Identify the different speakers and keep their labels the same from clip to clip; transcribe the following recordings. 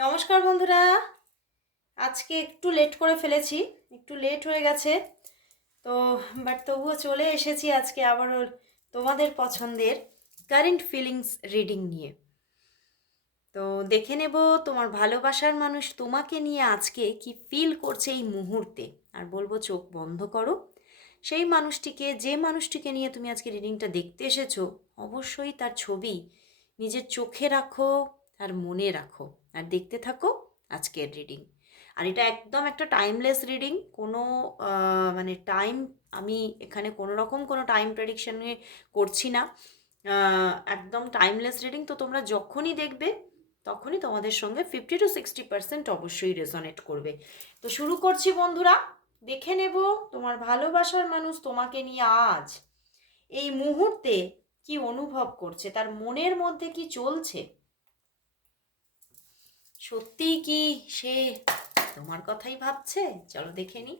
Speaker 1: নমস্কার বন্ধুরা। আজকে একটু লেট করে ফেলেছি, একটু লেট হয়ে গেছে। তো বাট তবুও চলে এসেছি আজকে আবারও তোমাদের পছন্দের কারেন্ট ফিলিংস রিডিং নিয়ে। তো দেখে নেব তোমার ভালোবাসার মানুষ তোমাকে নিয়ে আজকে কি ফিল করছে এই মুহূর্তে। আর বলব চোখ বন্ধ করো। সেই মানুষটিকে, যে মানুষটিকে নিয়ে তুমি আজকে রিডিংটা দেখতে এসেছ, অবশ্যই তার ছবি নিজের চোখে রাখো আর মনে রাখো। আর দেখতে থাকো আজকের রিডিং আর এটা একদম একটা টাইমলেস রিডিং কোনো মানে টাইম আমি এখানে কোনো রকম কোনো টাইম প্রেডিকশনে করছি না। একদম টাইমলেস রিডিং তো তোমরা যখনই দেখবে, তখনই তোমাদের সঙ্গে ফিফটি টু সিক্সটি পার্সেন্ট অবশ্যই রেজনেট করবে। তো শুরু করছি বন্ধুরা, দেখে নেব তোমার ভালোবাসার মানুষ তোমাকে নিয়ে আজ এই মুহূর্তে কি অনুভব করছে, তার মনের মধ্যে কি চলছে? সত্যিই কি সে তোমার কথাই ভাবছে? চলো দেখে নি।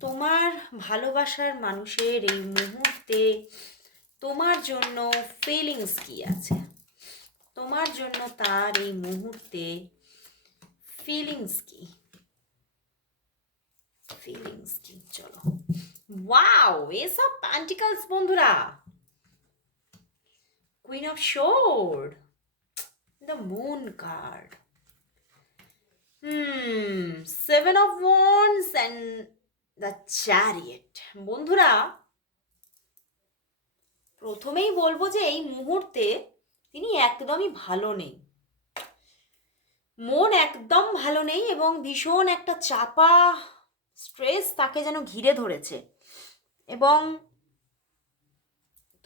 Speaker 1: তোমার ভালোবাসার মানুষের এই মুহূর্তে তোমার জন্য ফিলিংস কি আছে? তোমার জন্য তার এই মুহূর্তে ফিলিংস কি? ফিলিংস কি? চলো। ওয়াও এসব প্যান্টিকালস বন্ধুরা। Queen of swords the moon card. Hmm, seven of wands and the chariot. বন্ধুরা প্রথমেই বলব যে এই মুহূর্তে তিনি একদমই ভালো নেই মন একদম ভালো নেই এবং ভীষণ একটা চাপা স্ট্রেস তাকে যেন ঘিরে ধরেছে এবং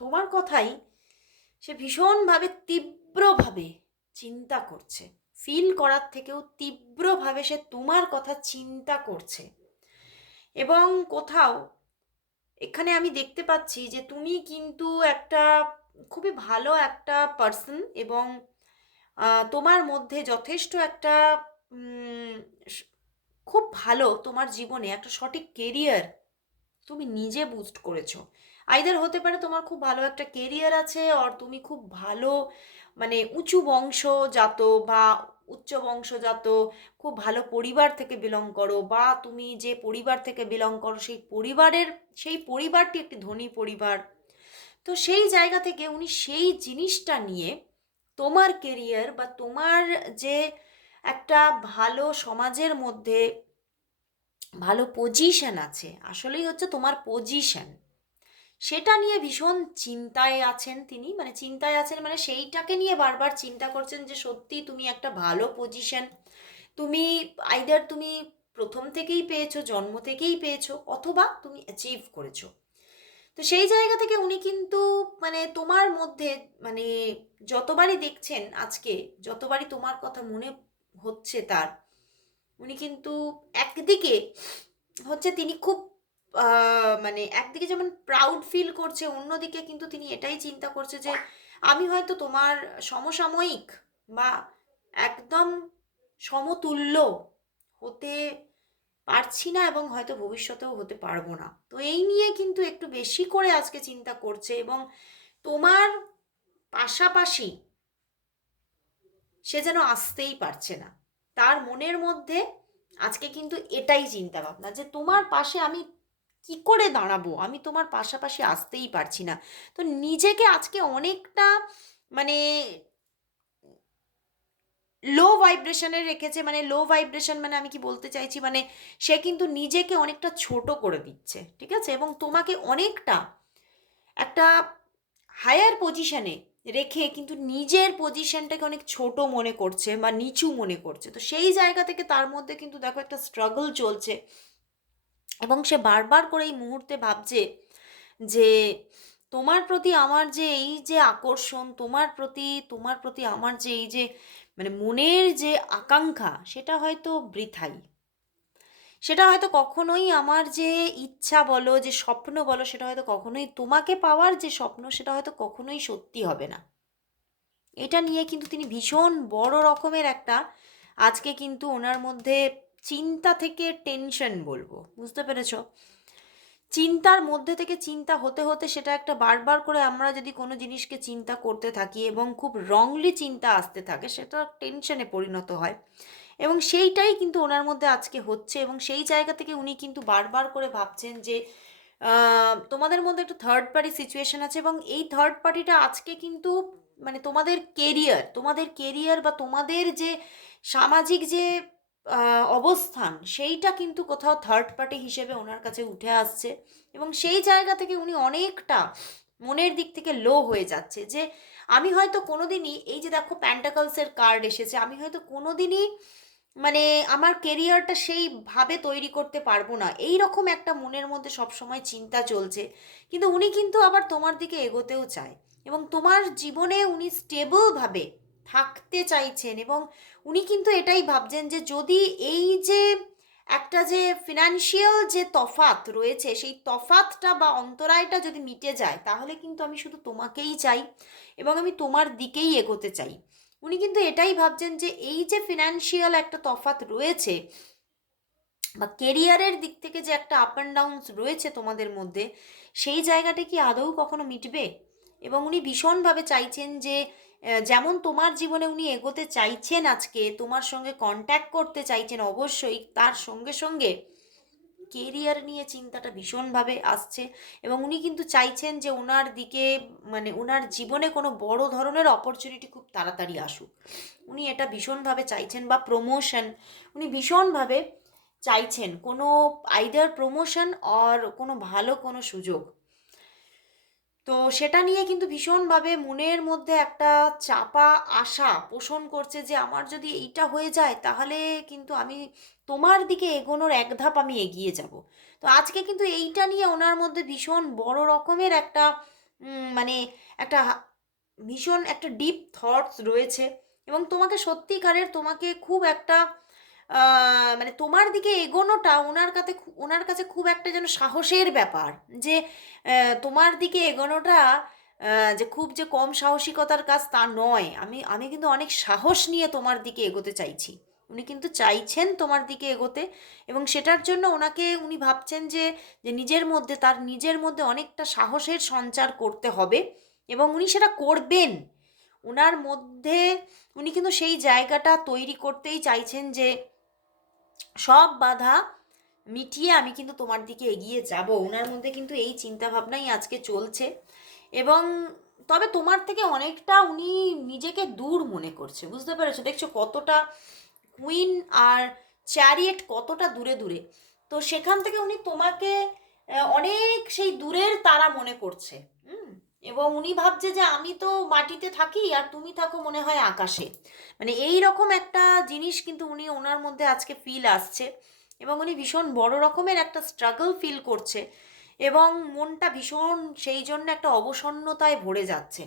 Speaker 1: তোমার কথাই সে ভীষণভাবে তীব্রভাবে চিন্তা করছে। ফিল করার থেকেও তীব্রভাবে সে তোমার কথা চিন্তা করছে। এবং কোথাও এখানে আমি দেখতে পাচ্ছি যে তুমি কিন্তু একটা খুবই ভালো একটা পার্সন এবং তোমার মধ্যে যথেষ্ট একটা খুব ভালো তোমার জীবনে একটা সঠিক কেরিয়ার তুমি নিজে বুস্ট করেছ। আইদার হতে পারে তোমার খুব ভালো একটা কেরিয়ার আছে আর তুমি খুব ভালো মানে উঁচু বংশজাত বা উচ্চ বংশজাত খুব ভালো পরিবার থেকে বিলং করো বা তুমি যে পরিবার থেকে বিলং করো সেই পরিবারের, সেই পরিবারটি একটি ধনী পরিবার। তো সেই জায়গা থেকে উনি সেই জিনিসটা নিয়ে তোমার কেরিয়ার বা তোমার যে একটা ভালো সমাজের মধ্যে ভালো পজিশন আছে, আসলেই হচ্ছে তোমার পজিশন সেটা নিয়ে ভীষণ চিন্তায় আছেন তিনি। মানে চিন্তায় আছেন মানে সেইটাকে নিয়ে বারবার চিন্তা করছেন যে সত্যি তুমি একটা ভালো পজিশন তুমি আইদার তুমি প্রথম থেকেই পেয়েছ, জন্ম থেকেই পেয়েছ, অথবা তুমি অ্যাচিভ করেছ। তো সেই জায়গা থেকে উনি কিন্তু মানে তোমার মধ্যে মানে যতবারই দেখছেন আজকে, যতবারই তোমার কথা মনে হচ্ছে তার, উনি কিন্তু একদিকে হচ্ছে তিনি খুব মানে একদিকে যেমন প্রাউড ফিল করছে, অন্যদিকে কিন্তু তিনি এটাই চিন্তা করছে যে আমি হয়তো তোমার সমসাময়িক বা একদম সমতুল্য হতে পারছি না এবং হয়তো ভবিষ্যতেও হতে পারব না। তো এই নিয়ে কিন্তু একটু বেশি করে আজকে চিন্তা করছে এবং তোমার পাশাপাশি সে যেন আসতেই পারছে না। তার মনের মধ্যে আজকে কিন্তু এটাই চিন্তা ভাবনা যে তোমার পাশে আমি কি করে দাঁড়াবো? আমি তোমার পাশাপাশি আসতেই পারছি না। তো নিজেকে আজকে অনেকটা মানে লো ভাইব্রেশনে রেখেছে মানে লো ভাইব্রেশন মানে আমি কি বলতে চাইছি মানে সে কিন্তু নিজেকে অনেকটা ছোট করে দিচ্ছে, ঠিক আছে? এবং তোমাকে অনেকটা একটা হায়ার পজিশনে রেখে কিন্তু নিজের পজিশনটাকে অনেক ছোট মনে করছে বা নিচু মনে করছে। তো সেই জায়গা থেকে তার মধ্যে কিন্তু দেখো একটা স্ট্রাগল চলছে। এবং সে বারবার করে এই মুহূর্তে ভাবছে যে তোমার প্রতি আমার যে এই যে আকর্ষণ, তোমার প্রতি তোমার প্রতি আমার যে এই যে মানে মনের যে আকাঙ্ক্ষা, সেটা হয়তো বৃথাই। সেটা হয়তো কখনোই আমার যে ইচ্ছা বলো, যে স্বপ্ন বলো, সেটা হয়তো কখনোই তোমাকে পাওয়ার যে স্বপ্ন, সেটা হয়তো কখনোই সত্যি হবে না। এটা নিয়ে কিন্তু তিনি ভীষণ বড় রকমের একটা, আজকে কিন্তু ওনার মধ্যে চিন্তা থেকে টেনশন বলব, বুঝতে পেরেছ? চিন্তার মধ্যে থেকে চিন্তা হতে হতে সেটা একটা বারবার করে আমরা যদি কোনো জিনিসকে চিন্তা করতে থাকি এবং খুব রংলি চিন্তা আসতে থাকে, সেটা টেনশনে পরিণত হয়। এবং সেইটাই কিন্তু ওনার মধ্যে আজকে হচ্ছে এবং সেই জায়গা থেকে উনি কিন্তু বারবার করে ভাবছেন যে তোমাদের মধ্যে একটা থার্ড পার্টি সিচুয়েশন আছে এবং এই থার্ড পার্টিটা আজকে কিন্তু মানে তোমাদের কেরিয়ার তোমাদের কেরিয়ার বা তোমাদের যে সামাজিক যে অবস্থান, সেইটা কিন্তু কোথাও থার্ড পার্টি হিসেবে ওনার কাছে উঠে আসছে এবং সেই জায়গা থেকে উনি অনেকটা মনের দিক থেকে লো হয়ে যাচ্ছে যে আমি হয়তো কোনোদিনই, এই যে দেখো প্যান্টাকলসের কার্ড এসেছে, আমি হয়তো কোনোদিনই মানে আমার কেরিয়ারটা সেইভাবে তৈরি করতে পারব না। এই রকম একটা মনের মধ্যে সবসময় চিন্তা চলছে, কিন্তু উনি কিন্তু আবার তোমার দিকে এগোতেও চায় এবং তোমার জীবনে উনি স্টেবলভাবে থাকতে চাইছেন এবং উনি কিন্তু এটাই ভাবছেন যে যদি এই যে একটা যে ফিনান্সিয়াল যে তফাত রয়েছে, সেই তফাতটা বা অন্তরায়টা যদি মিটে যায়, তাহলে কিন্তু আমি শুধু তোমাকেই চাই এবং আমি তোমার দিকেই এগোতে চাই। উনি কিন্তু এটাই ভাবছেন যে এই যে ফিনান্সিয়াল একটা তফাত রয়েছে বা কেরিয়ারের দিক থেকে যে একটা আপ অ্যান্ড ডাউনস রয়েছে তোমাদের মধ্যে, সেই জায়গাটা কি আদৌ কখনো মিটবে? এবং উনি ভীষণভাবে চাইছেন যে যেমন তোমার জীবনে উনি এগোতে চাইছেন আজকে, তোমার সঙ্গে কন্ট্যাক্ট করতে চাইছেন অবশ্যই, তার সঙ্গে সঙ্গে কেরিয়ার নিয়ে চিন্তাটা ভীষণভাবে আসছে এবং উনি কিন্তু চাইছেন যে ওনার দিকে মানে ওনার জীবনে কোনো বড় ধরনের অপরচুনিটি খুব তাড়াতাড়ি আসুক। উনি এটা ভীষণভাবে চাইছেন বা প্রমোশন উনি ভীষণভাবে চাইছেন কোনো আইদার প্রমোশন আর কোনো ভালো কোনো সুযোগ। তো সেটা নিয়ে কিন্তু ভীষণভাবে মনের মধ্যে একটা চাপা আশা পোষণ করছে যে আমার যদি এইটা হয়ে যায় তাহলে কিন্তু আমি তোমার দিকে এগোনোর এক ধাপ আমি এগিয়ে যাব। তো আজকে কিন্তু এইটা নিয়ে ওনার মধ্যে ভীষণ বড় রকমের একটা মানে একটা ভীষণ একটা ডিপ থটস রয়েছে এবং তোমাকে সত্যিকারের তোমাকে খুব একটা মানে তোমার দিকে এগোনোটা ওনার কাছে ওনার কাছে খুব একটা যেন সাহসের ব্যাপার। যে তোমার দিকে এগোনোটা যে খুব যে কম সাহসিকতার কাজ তা নয়। আমি আমি কিন্তু অনেক সাহস নিয়ে তোমার দিকে এগোতে চাইছি। উনি কিন্তু চাইছেন তোমার দিকে এগোতে এবং সেটার জন্য ওনাকে উনি ভাবছেন যে যে নিজের মধ্যে, তার নিজের মধ্যে অনেকটা সাহসের সঞ্চার করতে হবে এবং উনি সেটা করবেন। ওনার মধ্যে উনি কিন্তু সেই জায়গাটা তৈরি করতেই চাইছেন যে সব বাধা মিটিয়ে আমি কিন্তু তোমার দিকে এগিয়ে যাব। ওনার মধ্যে কিন্তু এই চিন্তা ভাবনাই আজকে চলছে। এবং তবে তোমার থেকে অনেকটা উনি নিজেকে দূর মনে করছে, বুঝতে পেরেছ? দেখছ কতটা কুইন আর চ্যারিয়েট কতটা দূরে দূরে। তো সেখান থেকে উনি তোমাকে অনেক সেই দূরের তারা মনে করছে। এবং উনি ভাবছে যে আমি তো মাটিতে থাকি আর তুমি থাকো মনে হয় আকাশে। মানে এই রকম একটা জিনিস কিন্তু উনি ওনার মধ্যে আজকে ফিল আসছে এবং উনি ভীষণ বড় রকমের একটা স্ট্রাগল ফিল করছে এবং মনটা ভীষণ সেই জন্য একটা অবসন্নতায় ভরে যাচ্ছে।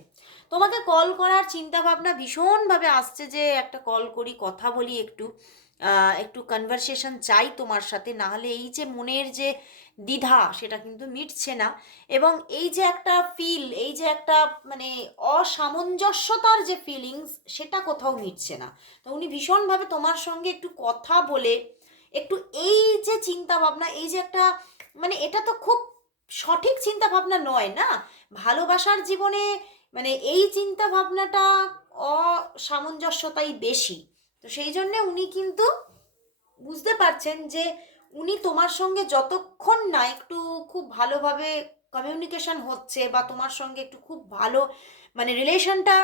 Speaker 1: তোমাকে কল করার চিন্তা ভাবনা ভীষণভাবে আসছে যে একটা কল করি, কথা বলি একটু। একটু কনভারসেশন চাই তোমার সাথে না হলে এই যে মনের যে দ্বিধা, সেটা কিন্তু মিটছে না। এবং এই যে একটা ফিল এই যে একটা মানে অসামঞ্জস্যতার যে ফিলিংস সেটা কোথাও মিটছে না। তো উনি ভীষণভাবে তোমার সঙ্গে একটু কথা বলে, একটু এই যে চিন্তা ভাবনা এই যে একটা মানে এটা তো খুব সঠিক চিন্তা ভাবনা নয় না? ভালোবাসার জীবনে মানে এই চিন্তা ভাবনাটা অসামঞ্জস্যতাই বেশি। তো সেই জন্যে উনি কিন্তু বুঝতে পারছেন যে উনি তোমার সঙ্গে যতক্ষণ না একটু খুব ভালোভাবে কমিউনিকেশন হচ্ছে বা তোমার সঙ্গে একটু খুব ভালো মানে রিলেশনটা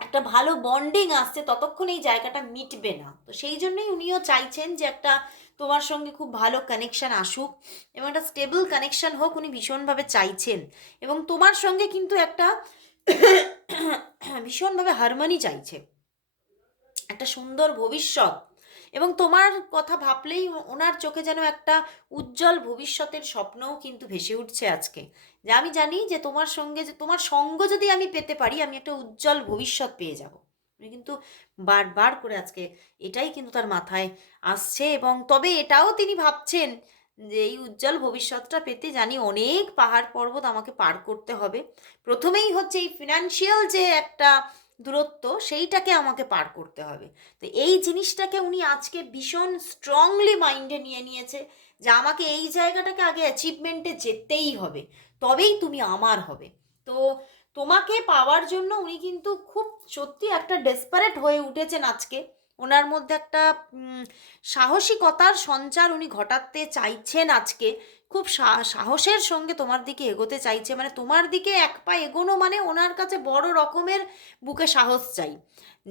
Speaker 1: একটা ভালো বন্ডিং আসছে, ততক্ষণ এই জায়গাটা মিটবে না। তো সেই জন্যই উনিও চাইছেন যে একটা তোমার সঙ্গে খুব ভালো কানেকশন আসুক এবং একটা স্টেবল কানেকশন হোক উনি ভীষণভাবে চাইছেন। এবং তোমার সঙ্গে কিন্তু একটা ভীষণভাবে হারমোনি চাইছে। একটা সুন্দর ভবিষ্যৎ। এবং তোমার কথা ভাবলেই ওনার চোখে যেন একটা উজ্জ্বল ভবিষ্যতের স্বপ্নও কিন্তু ভেসে উঠছে আজকে। যে আমি জানি যে তোমার সঙ্গে যে, তোমার সঙ্গ যদি আমি পেতে পারি, আমি একটা উজ্জ্বল ভবিষ্যৎ পেয়ে যাব। কিন্তু বারবার করে আজকে এটাই কিন্তু তার মাথায় আসছে এবং তবে এটাও তিনি ভাবছেন যে এই উজ্জ্বল ভবিষ্যৎটা পেতে জানি অনেক পাহাড় পর্বত আমাকে পার করতে হবে। প্রথমেই হচ্ছে এই ফিনান্সিয়াল যে একটা দূরত্ব সেইটাকে আমাকে পার করতে হবে। তো এই জিনিসটাকে উনি আজকে ভীষণ স্ট্রংলি মাইন্ডে নিয়ে নিয়েছে যে আমাকে এই জায়গাটাকে আগে অ্যাচিভমেন্টে যেতেই হবে, তবেই তুমি আমার হবে। তো তোমাকে পাওয়ার জন্য উনি কিন্তু খুব সত্যি একটা ডেসপারেট হয়ে উঠেছেন আজকে। ওনার মধ্যে একটা সাহসিকতার সঞ্চার উনি ঘটাতে চাইছেন আজকে। খুব সাহসের সঙ্গে তোমার দিকে এগোতে চাইছে। মানে তোমার দিকে এক পা এগোনো মানে ওনার কাছে বড় রকমের বুকে সাহস চাই।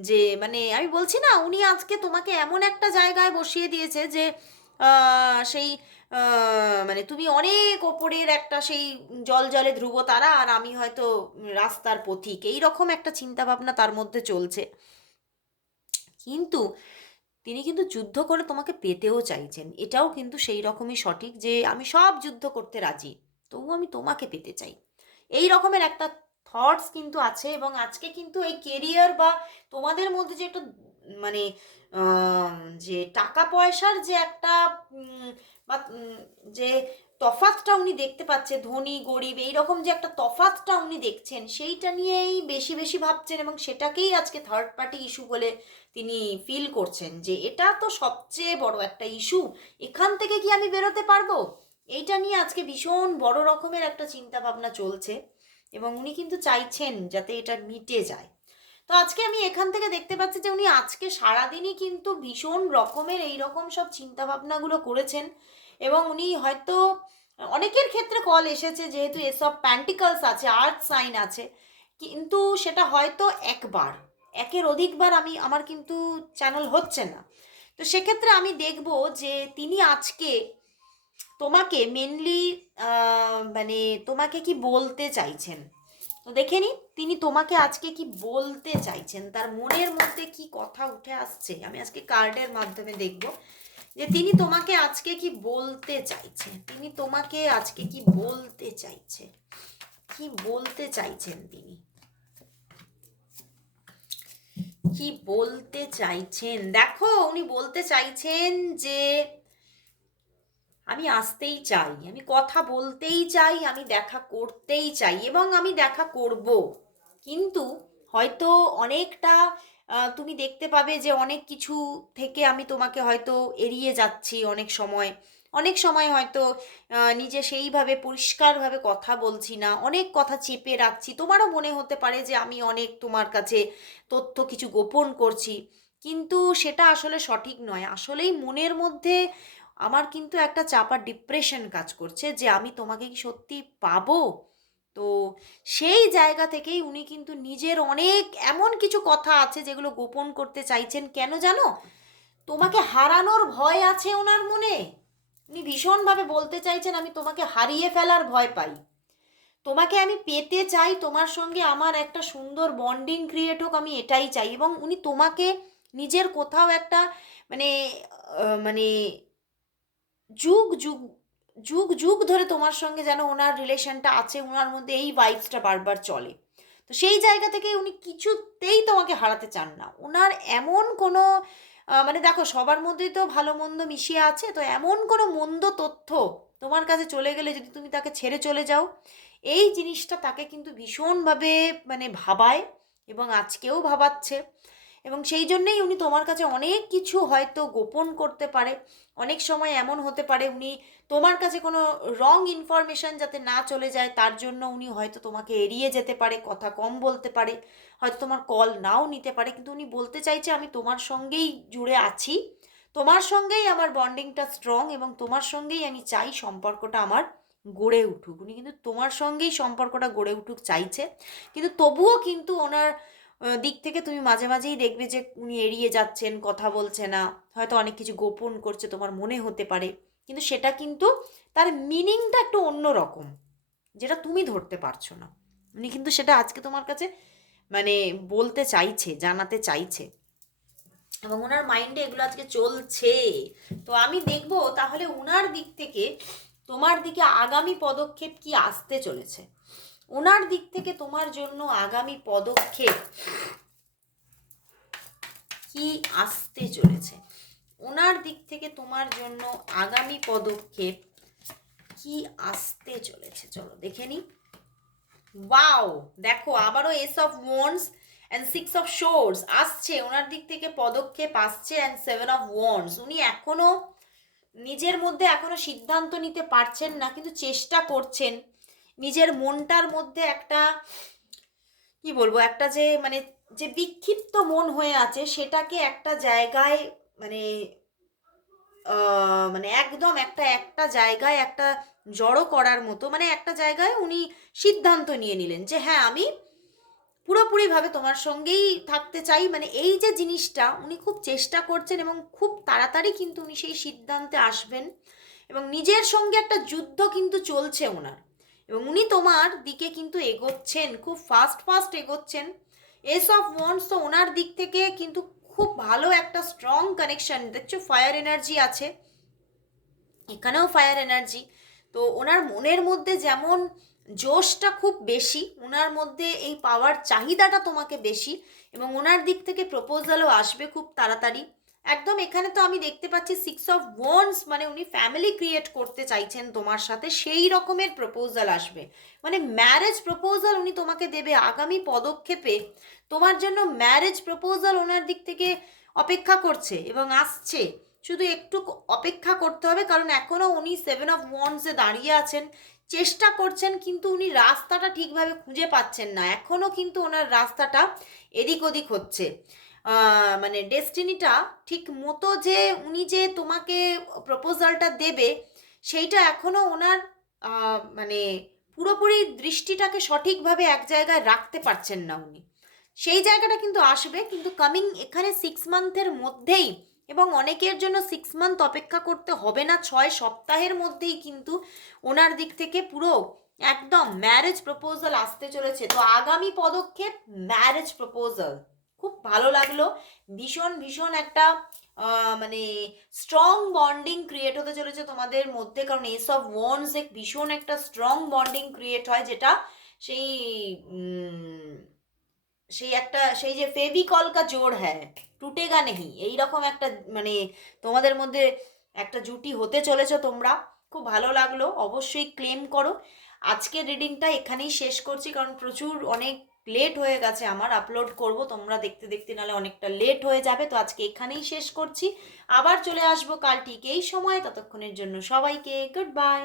Speaker 1: যে মানে আমি বলছি না, উনি আজকে তোমাকে এমন একটা জায়গায় বসিয়ে দিয়েছে যে সেই মানে তুমি অনেক ওপরের একটা সেই জল জলে ধ্রুব তারা আর আমি হয়তো রাস্তার পথিক। এই রকম একটা চিন্তা ভাবনা তার মধ্যে চলছে। কিন্তু তিনি কিন্তু যুদ্ধ করে তোমাকে পেতেও চাইছেন। এটাও কিন্তু সেই রকমই সঠিক যে আমি সব যুদ্ধ করতে রাজি, তবু আমি তোমাকে পেতে চাই। এই রকমের একটা থটস কিন্তু আছে এবং আজকে কিন্তু এই কেরিয়ার বা তোমাদের মধ্যে যে একটা মানে যে টাকা পয়সার যে একটা বা যে তফাতটা উনি দেখতে পাচ্ছে, ধনী, গরিব, এইরকম যে একটা তফাতটা উনি দেখছেন, সেইটা নিয়েই বেশি বেশি ভাবছেন এবং সেটাকেই আজকে থার্ড পার্টি ইস্যু বলে তিনি ফিল করছেন যে এটা তো সবচেয়ে বড় একটা ইস্যু এখান থেকে কি আমি বেরোতে পারব? এইটা নিয়ে আজকে ভীষণ বড় রকমের একটা চিন্তা ভাবনা চলছে এবং উনি কিন্তু চাইছেন যাতে এটা মিটে যায়। তো আজকে আমি এখান থেকে দেখতে পাচ্ছি যে উনি আজকে সারাদিনই কিন্তু ভীষণ রকমের এই রকম সব চিন্তা ভাবনাগুলো করেছেন। এবং উনি হয়তো অনেকের ক্ষেত্রে কল এসেছে যেহেতু এসব প্যান্টিকলস আছে আর্থ সাইন আছে। কিন্তু সেটা হয়তো একবার, একের অধিকবার আমি, আমার কিন্তু চ্যানেল হচ্ছে না। তো সেক্ষেত্রে আমি দেখব যে তিনি আজকে তোমাকে মেনলি মানে তোমাকে কি বলতে চাইছেন? তো দেখে নি তিনি তোমাকে আজকে কি বলতে চাইছেন? তার মনের মধ্যে কি কথা উঠে আসছে? আমি আজকে কার্ডের মাধ্যমে দেখব। যে তিনি তোমাকে আজকে কি বলতে চাইছে? তিনি তোমাকে আজকে কি বলতে চাইছে? কি বলতে চাইছেন তিনি? কি বলতে চাইছেন? দেখো, উনি বলতে চাইছেন যে, আমি আসতেই চাই, আমি কথা বলতেই চাই, আমি দেখা করতেই চাই এবং আমি দেখা করব। কিন্তু হয়তো অনেকটা তুমি দেখতে পাবে যে অনেক কিছু থেকে আমি তোমাকে হয়তো এড়িয়ে যাচ্ছি অনেক সময়। অনেক সময় হয়তো নিজে সেইভাবে পরিষ্কারভাবে কথা বলছি না, অনেক কথা চেপে রাখছি। তোমারও মনে হতে পারে যে আমি অনেক তোমার কাছে তথ্য কিছু গোপন করছি। কিন্তু সেটা আসলে সঠিক নয়। আসলেই মনের মধ্যে আমার কিন্তু একটা চাপা ডিপ্রেশন কাজ করছে যে আমি তোমাকে কি সত্যি পাবো? তো সেই জায়গা থেকেই উনি কিন্তু নিজের অনেক এমন কিছু কথা আছে যেগুলো গোপন করতে চাইছেন। কেন জানো? তোমাকে হারানোর ভয় আছে ওনার মনে? উনি ভীষণভাবে বলতে চাইছেন, আমি তোমাকে হারিয়ে ফেলার ভয় পাই। তোমাকে আমি পেতে চাই, তোমার সঙ্গে আমার একটা সুন্দর বন্ডিং ক্রিয়েট হোক, আমি এটাই চাই। এবং উনি তোমাকে নিজের কোথাও একটা মানে মানে যুগ যুগ যুগ যুগ ধরে তোমার সঙ্গে যেন ওনার রিলেশনটা আছে, ওনার মধ্যে এই ভাইবসটা বারবার চলে। তো সেই জায়গা থেকে উনি কিছুতেই তোমাকে হারাতে চান না। ওনার এমন কোনো মানে দেখো, সবার মধ্যেই তো ভালো মন্দ মিশিয়ে আছে, তো এমন কোনো মন্দ তথ্য তোমার কাছে চলে গেলে যদি তুমি তাকে ছেড়ে চলে যাও, এই জিনিসটা তাকে কিন্তু ভীষণভাবে মানে ভাবায় এবং আজকেও ভাবাচ্ছে। এবং সেই জন্যেই উনি তোমার কাছে অনেক কিছু হয়তো গোপন করতে পারে। অনেক সময় এমন হতে পারে উনি তোমার কাছে কোনো রং ইনফরমেশন যাতে না চলে যায়, তার জন্য উনি হয়তো তোমাকে এড়িয়ে যেতে পারে, কথা কম বলতে পারে, হয়তো তোমার কল নাও নিতে পারে। কিন্তু উনি বলতে চাইছে, আমি তোমার সঙ্গেই জুড়ে আছি। তোমার সঙ্গেই আমার বন্ডিংটা স্ট্রং এবং তোমার সঙ্গেই আমি চাই সম্পর্কটা আমার গড়ে উঠুক। উনি কিন্তু তোমার সঙ্গেই সম্পর্কটা গড়ে উঠুক চাইছে। কিন্তু তবুও কিন্তু ওনার দিক থেকে তুমি মাঝে মাঝেই দেখবে যে উনি এড়িয়ে যাচ্ছেন, কথা বলছে না। হয়তো অনেক কিছু গোপন করছে, তোমার মনে হতে পারে। কিন্তু সেটা কিন্তু তার মিনিংটা একটু অন্য রকম যেটা তুমি ধরতে পারছ না। উনি কিন্তু সেটা আজকে তোমার কাছে মানে বলতে চাইছে, জানাতে চাইছে। এবং ওনার মাইন্ডে এগুলো আজকে চলছে। তো আমি দেখব তাহলে ওনার দিক থেকে তোমার দিকে আগামী পদক্ষেপ কি আসতে চলেছে। ওনার দিক থেকে তোমার জন্য আগামী পদক্ষেপ কি আসতে চলেছে? ওনার দিক থেকে তোমার জন্য আগামী পদক্ষেপ কি আসতে চলেছে? চলো দেখে নি ওয়াও দেখো, আবারও ace of wands and six of swords আসছে। ওনার দিক থেকে পদক্ষেপ আসছে অ্যান্ড সেভেন অফ ওয়ান্স উনি এখনও নিজের মধ্যে এখনও সিদ্ধান্ত নিতে পারছেন না, কিন্তু চেষ্টা করছেন। নিজের মনটার মধ্যে একটা, কি বলব, একটা যে মানে যে বিক্ষিপ্ত মন হয়ে আছে সেটাকে একটা জায়গায় মানে মানে একদম একটা একটা জায়গায় একটা জড়ো করার মতো মানে একটা জায়গায় উনি সিদ্ধান্ত নিয়ে নিলেন যে হ্যাঁ আমি পুরোপুরিভাবে তোমার সঙ্গেই থাকতে চাই। মানে এই যে জিনিসটা উনি খুব চেষ্টা করছেন এবং খুব তাড়াতাড়ি কিন্তু উনি সেই সিদ্ধান্তে আসবেন এবং নিজের সঙ্গে একটা যুদ্ধ কিন্তু চলছে ওনার। এবং উনি তোমার দিকে কিন্তু এগোচ্ছেন, খুব ফাস্ট ফাস্ট এগোচ্ছেন। এস অফ ওয়ান্স তো ওনার দিক থেকে কিন্তু খুব ভালো একটা স্ট্রং কানেকশন দেখছ ফায়ার এনার্জি আছে, এখানেও ফায়ার এনার্জি তো ওনার মনের মধ্যে যেমন জোশটা খুব বেশি, ওনার মধ্যে এই পাওয়ার চাহিদাটা তোমাকে বেশি এবং ওনার দিক থেকে প্রপোজালও আসবে খুব তাড়াতাড়ি। একদম এখানে তো আমি দেখতে পাচ্ছি সিক্স অফ ওয়ান্স মানে উনি ফ্যামিলি ক্রিয়েট করতে চাইছেন তোমার সাথে, সেই রকমের প্রপোজাল আসবে। মানে ম্যারেজ প্রপোজাল উনি তোমাকে দেবে আগামী পদক্ষেপে। তোমার জন্য ম্যারেজ প্রপোজাল ওনার দিক থেকে অপেক্ষা করছে এবং আসছে। শুধু একটু অপেক্ষা করতে হবে, কারণ এখনও উনি সেভেন অফ ওয়ান্সে দাঁড়িয়ে আছেন। চেষ্টা করছেন, কিন্তু উনি রাস্তাটা ঠিকভাবে খুঁজে পাচ্ছেন না। এখনও কিন্তু ওনার রাস্তাটা এদিক ওদিক হচ্ছে। মানে ডেস্টিনিটা ঠিক মতো যে উনি যে তোমাকে প্রপোজালটা দেবে, সেইটা এখনও ওনার মানে পুরোপুরি দৃষ্টিটাকে সঠিকভাবে এক জায়গায় রাখতে পারছেন না উনি। সেই জায়গাটা কিন্তু আসবে, কিন্তু কামিং এখানে সিক্স মান্থের মধ্যেই এবং অনেকের জন্য সিক্স মান্থ অপেক্ষা করতে হবে না, ছয় সপ্তাহের মধ্যেই কিন্তু ওনার দিক থেকে পুরো একদম ম্যারেজ প্রপোজাল আসতে চলেছে। তো আগামী পদক্ষেপ ম্যারেজ প্রপোজাল খুব ভালো লাগল। ভীষণ ভীষণ একটা মানে স্ট্রং বন্ডিং ক্রিয়েট হতে চলেছে তোমাদের মধ্যে। কারণ এস অফ ওয়ান্স এক ভীষণ একটা স্ট্রং বন্ডিং ক্রিয়েট হয় যেটা সেই সেই একটা, সেই যে ফেভিকল কা জোর হ্যায় টুটেগা নেহি এইরকম একটা মানে তোমাদের মধ্যে একটা জুটি হতে চলেছো তোমরা। খুব ভালো লাগল। অবশ্যই ক্লেম করো। আজকের রিডিংটা এখানেই শেষ করছি কারণ প্রচুর অনেক লেট হয়ে গেছে, আমার আপলোড করব, তোমরা দেখতে দেখতে নালে অনেকটা লেট হয়ে যাবে, তো আজকে এখানেই শেষ করছি। আবার চলে আসব কাল ঠিক এই সময়, ততক্ষণের জন্য সবাইকে গুড বাই